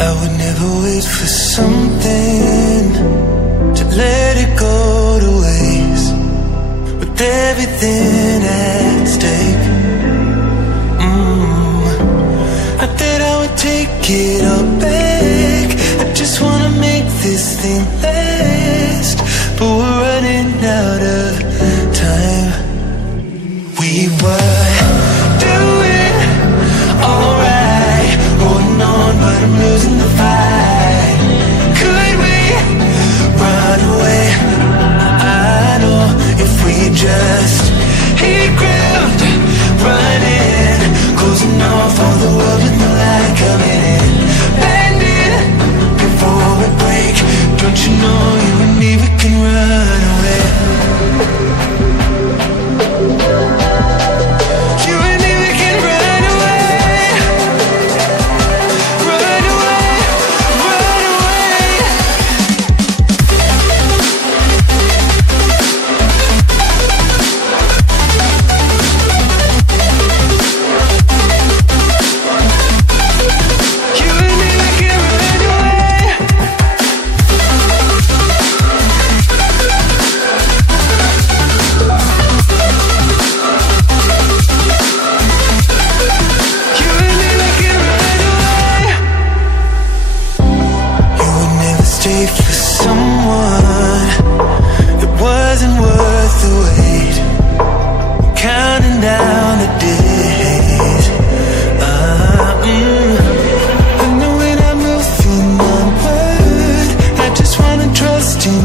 I would never wait for something to let it go to waste, with everything at stake. I thought I would take it all back. I just wanna make this thing last, but we're running out of time. We were doing alright, holding on, but I'm losing the fight. Could we run away? I know if we just hit ground, running, closing off all the world with no light coming in, bending before we break. Don't you know you and me, we can run away. You and me, we can run away. Run away, run away. You and me, we can run away. You and me, we can run away. You would never stay for someone that wasn't worth the wait. Counting down the days. I know when I'm moving onward, I just wanna trust in your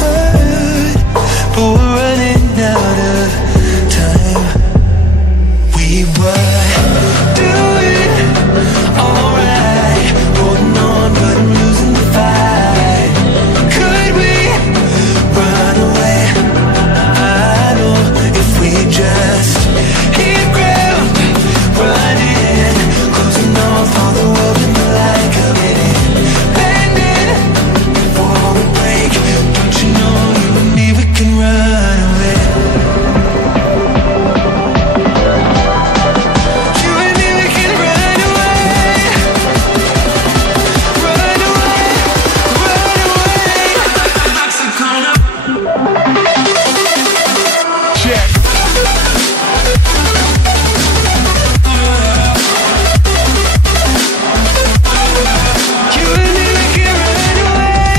word, but we're running out of time. We were doing alright, holding on, but I'm losing the fight. Could we run away? I know if we just hit ground, running, closing off all the world with the light coming in, bending before we break. Don't you know you and me, we can run away. You and me, we can run away. Run away, run away. Check. You and me, we can run away.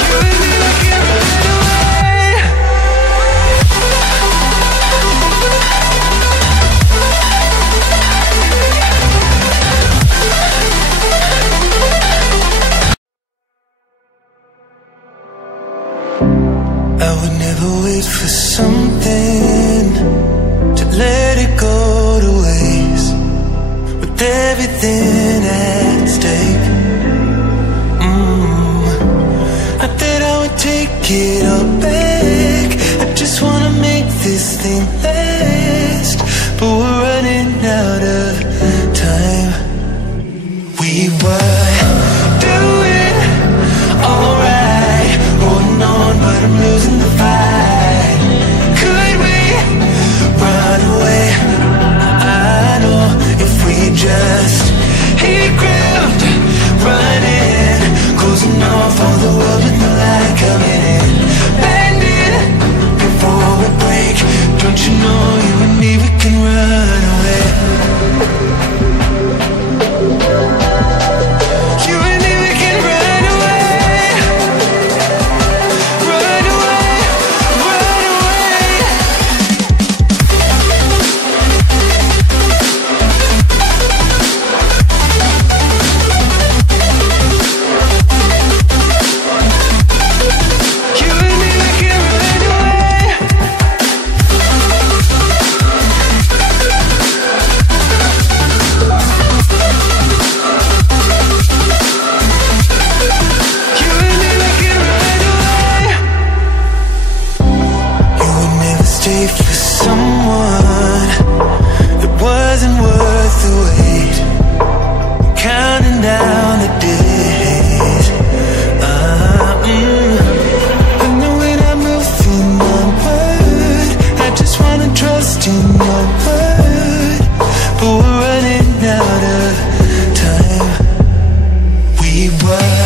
You and me, we can run away. I would never wait for something to let it go to waste, with everything at stake. I thought I would take it all back. I just wanna make this thing last, but we're running out of time. We were doing alright, holding on, but I'm losing the fight. Could we run away? I know if we just hit ground, running, closing off all the world with no light coming in, bending he was.